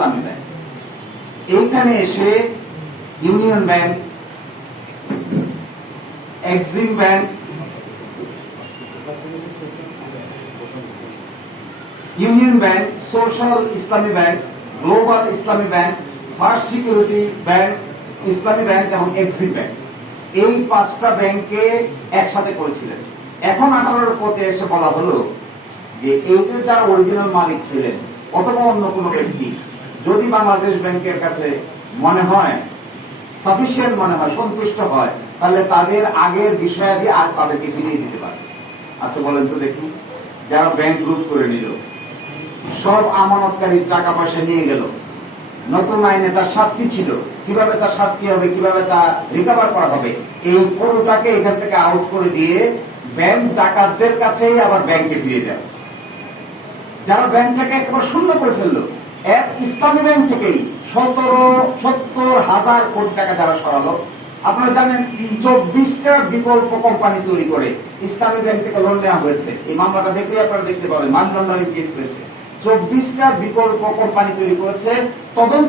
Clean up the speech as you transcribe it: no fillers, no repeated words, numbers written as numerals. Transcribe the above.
ইসলামী bank. এইখানে এসে union bank, Exim bank, union bank, social ইসলামী bank, global ইসলামী bank, first security bank, ইসলামী bank এবং Exim bank, এই পাঁচটা ব্যাংকে একসাথে করেছিলেন। এখন 18 পথে এসে বলা হলো যে এইটার যারা অরিজিনাল মালিক ছিলেন অথবা অন্য কোনো ব্যক্তি যদি বাংলাদেশ ব্যাংকের কাছে মনে হয় সাফিসিয়েন্ট, মনে হয় সন্তুষ্ট হয়, তাহলে তাদের আগের বিষয়াদি আর তাদেরকে ফিরিয়ে দিতে পারে। আচ্ছা বলেন তো দেখি, যারা ব্যাংক লুট করে নিল, সব আমানতকারীর টাকা পয়সা নিয়ে গেল, নতুন আইনে তার শাস্তি ছিল, কিভাবে তার শাস্তি হবে, কিভাবে তা রিকভার করা হবে, এই পুরোটাকে এখান থেকে আউট করে দিয়ে ব্যাংক ডাকাতদের কাছেই আবার ব্যাংকে ফিরিয়ে দেওয়া হচ্ছে। যারা ব্যাংকটাকে একেবারে শূন্য করে ফেললো, এক ইসলামী ব্যাংক থেকেই 70,000 কোটি টাকা যারা সরালো। আপনারা জানেন 24টা বিকল্প কোম্পানি তৈরি করে ইসলামী ব্যাংক থেকে লোন নেওয়া হয়েছে। এই মামলাটা দেখলে আপনারা দেখতে পাবেন, মানি লন্ডারিং কেস হয়েছে। 24টা বিকল্প কোম্পানি তৈরি করেছে, তদন্ত